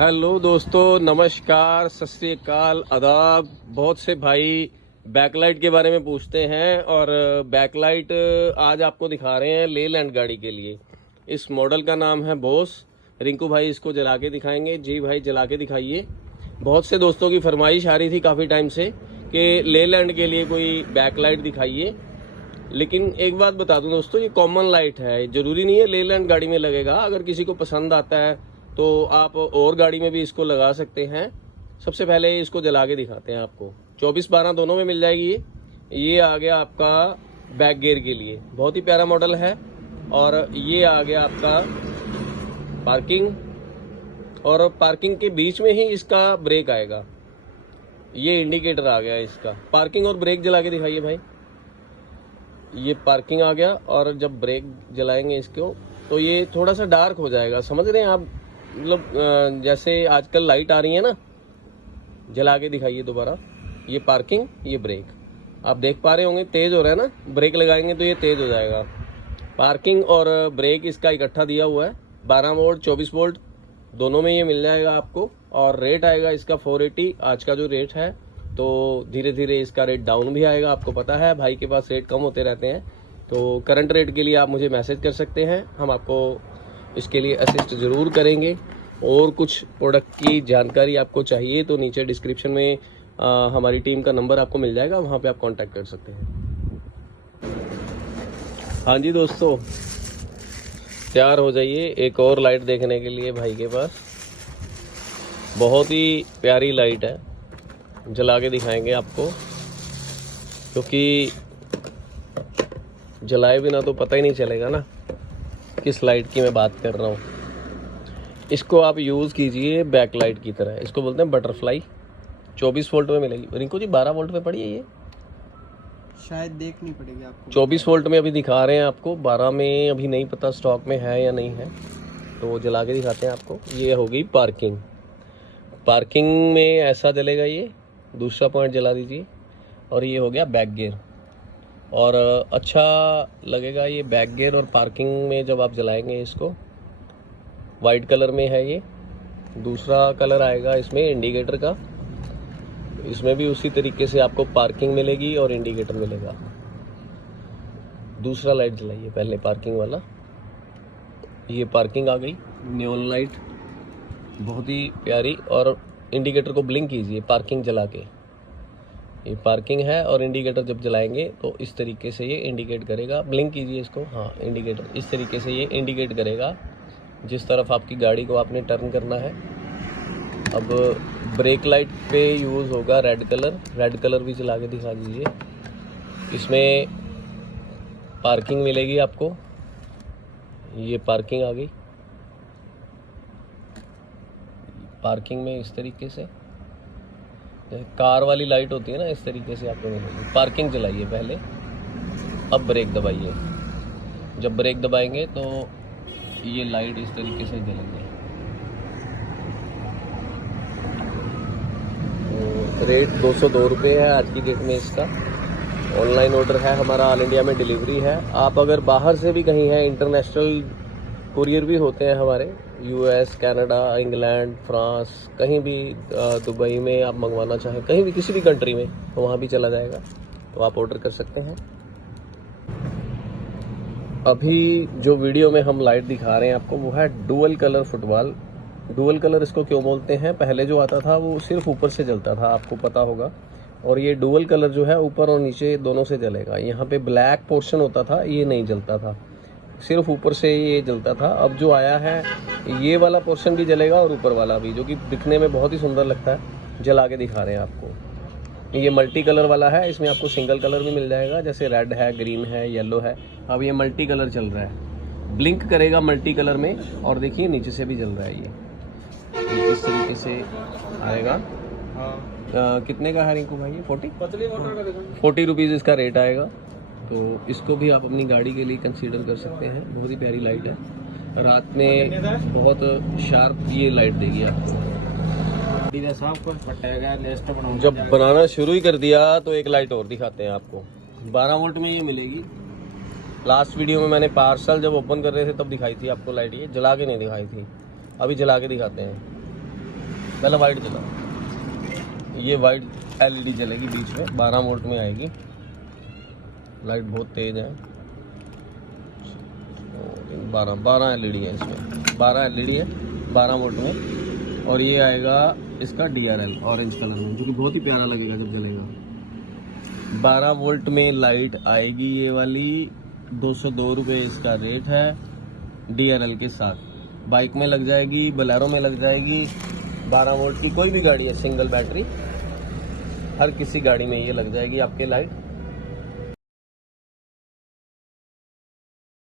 Hello दोस्तों, नमस्कार, सत श्री अकाल, आदाब। बहुत से भाई बैकलाइट के बारे में पूछते हैं और बैकलाइट आज आपको दिखा रहे हैं लेलैंड गाड़ी के लिए। इस मॉडल का नाम है बोस। रिंकू भाई इसको जला के दिखाएंगे। जी भाई, जला के दिखाइए। बहुत से दोस्तों की फरमाइश आ रही थी काफ़ी टाइम से कि लेलैंड के लिए कोई बैकलाइट दिखाइए। लेकिन एक बात बता दूं दोस्तों, ये कॉमन लाइट है, ज़रूरी नहीं है लेलैंड गाड़ी में लगेगा। अगर किसी को पसंद आता है तो आप और गाड़ी में भी इसको लगा सकते हैं। सबसे पहले इसको जला के दिखाते हैं आपको। 24-12 दोनों में मिल जाएगी। ये आ गया आपका बैक गियर के लिए, बहुत ही प्यारा मॉडल है। और ये आ गया आपका पार्किंग, और पार्किंग के बीच में ही इसका ब्रेक आएगा। ये इंडिकेटर आ गया इसका। पार्किंग और ब्रेक जला के दिखाइए भाई। ये पार्किंग आ गया, और जब ब्रेक जलाएंगे इसको तो ये थोड़ा सा डार्क हो जाएगा। समझ रहे हैं आप? मतलब जैसे आजकल लाइट आ रही है ना। जला के दिखाइए दोबारा। ये पार्किंग, ये ब्रेक, आप देख पा रहे होंगे तेज हो रहा है ना। ब्रेक लगाएंगे तो ये तेज हो जाएगा। पार्किंग और ब्रेक इसका इकट्ठा दिया हुआ है। 12 वोल्ट 24 वोल्ट दोनों में ये मिल जाएगा आपको। और रेट आएगा इसका 480 आज का जो रेट है। तो धीरे धीरे इसका रेट डाउन भी आएगा। आपको पता है भाई के पास रेट कम होते रहते हैं। तो करंट रेट के लिए आप मुझे मैसेज कर सकते हैं, हम आपको इसके लिए असिस्ट ज़रूर करेंगे। और कुछ प्रोडक्ट की जानकारी आपको चाहिए तो नीचे डिस्क्रिप्शन में हमारी टीम का नंबर आपको मिल जाएगा, वहाँ पे आप कांटेक्ट कर सकते हैं। हाँ जी दोस्तों, तैयार हो जाइए एक और लाइट देखने के लिए भाई के पास। बहुत ही प्यारी लाइट है, जला के दिखाएंगे आपको, क्योंकि जलाए बिना तो पता ही नहीं चलेगा ना किस लाइट की मैं बात कर रहा हूँ। इसको आप यूज़ कीजिए बैक लाइट की तरह। इसको बोलते हैं बटरफ्लाई। 24 वोल्ट में मिलेगी। रिंकू जी 12 वोल्ट में पड़ी है ये, शायद देखनी पड़ेगी आपको। 24 वोल्ट में अभी दिखा रहे हैं आपको। 12 में अभी नहीं पता स्टॉक में है या नहीं है, तो जला के दिखाते हैं आपको। ये होगी पार्किंग। पार्किंग में ऐसा जलेगा ये। दूसरा पॉइंट जला दीजिए। और ये हो गया बैक गियर। और अच्छा लगेगा ये बैक गियर और पार्किंग में जब आप जलाएंगे इसको। वाइट कलर में है ये। दूसरा कलर आएगा इसमें इंडिकेटर का। इसमें भी उसी तरीके से आपको पार्किंग मिलेगी और इंडिकेटर मिलेगा। दूसरा लाइट जलाइए पहले, पार्किंग वाला। ये पार्किंग आ गई, नियॉन लाइट, बहुत ही प्यारी। और इंडिकेटर को ब्लिंक कीजिए पार्किंग जला के। ये पार्किंग है, और इंडिकेटर जब जलाएंगे तो इस तरीके से ये इंडिकेट करेगा। ब्लिंक कीजिए इसको। हाँ, इंडिकेटर इस तरीके से ये इंडिकेट करेगा जिस तरफ आपकी गाड़ी को आपने टर्न करना है। अब ब्रेक लाइट पे यूज़ होगा रेड कलर। रेड कलर भी चला के दिखा दीजिए। इसमें पार्किंग मिलेगी आपको। ये पार्किंग आ गई। पार्किंग में इस तरीके से कार वाली लाइट होती है ना, इस तरीके से आपको मिलेगी। पार्किंग जलाइए पहले, अब ब्रेक दबाइए। जब ब्रेक दबाएंगे तो ये लाइट इस तरीके से जलेंगे। तो रेट 202 रुपये है आज की डेट में इसका। ऑनलाइन ऑर्डर है हमारा, ऑल इंडिया में डिलीवरी है। आप अगर बाहर से भी कहीं हैं, इंटरनेशनल कुरियर भी होते हैं हमारे, यूएस, कनाडा, इंग्लैंड, फ्रांस, कहीं भी, दुबई में आप मंगवाना चाहें, कहीं भी किसी भी कंट्री में, तो वहाँ भी चला जाएगा। तो आप ऑर्डर कर सकते हैं। अभी जो वीडियो में हम लाइट दिखा रहे हैं आपको, वो है dual colour football. Dual colour इसको क्यों बोलते हैं? पहले जो आता था वो सिर्फ ऊपर से जलता था, आपको पता होगा। और ये डुअल कलर जो है ऊपर और नीचे दोनों से जलेगा। यहाँ पे ब्लैक पोर्शन होता था, ये नहीं जलता था, सिर्फ ऊपर से ये जलता था। अब जो आया है ये वाला पोर्शन भी जलेगा और ऊपर वाला भी, जो कि दिखने में बहुत ही सुंदर लगता है। जला के दिखा रहे हैं आपको। ये मल्टी कलर वाला है, इसमें आपको सिंगल कलर भी मिल जाएगा, जैसे रेड है, ग्रीन है, येलो है। अब ये मल्टी कलर चल रहा है, ब्लिंक करेगा मल्टी कलर में। और देखिए नीचे से भी जल रहा है ये इस तरीके से आएगा। कितने का है रिंकू भाई? 40 रुपीज़ इसका रेट आएगा। तो इसको भी आप अपनी गाड़ी के लिए कंसीडर कर सकते हैं। बहुत ही प्यारी लाइट है, रात में बहुत शार्प ये लाइट देगी आपको। जब बनाना शुरू ही कर दिया तो एक लाइट और दिखाते हैं आपको। 12 वोल्ट में ये मिलेगी। लास्ट वीडियो में मैंने पार्सल जब ओपन कर रहे थे तब दिखाई थी आपको लाइट। ये जला के नहीं दिखाई थी, अभी जला के दिखाते हैं। पहले वाइट चलाओ। ये वाइट एलईडी चलेगी बीच में, 12 वोल्ट में आएगी। लाइट बहुत तेज है। 12 एलईडी है इसमें, 12 एलईडी है 12 वोल्ट में। और ये आएगा इसका DRL ऑरेंज कलर में, जो कि बहुत ही प्यारा लगेगा जब जलेगा। 12 वोल्ट में लाइट आएगी ये वाली। 202 रुपये इसका रेट है DRL के साथ। बाइक में लग जाएगी, बोलेरो में लग जाएगी। 12 वोल्ट की कोई भी गाड़ी है, सिंगल बैटरी, हर किसी गाड़ी में ये लग जाएगी आपके लाइट।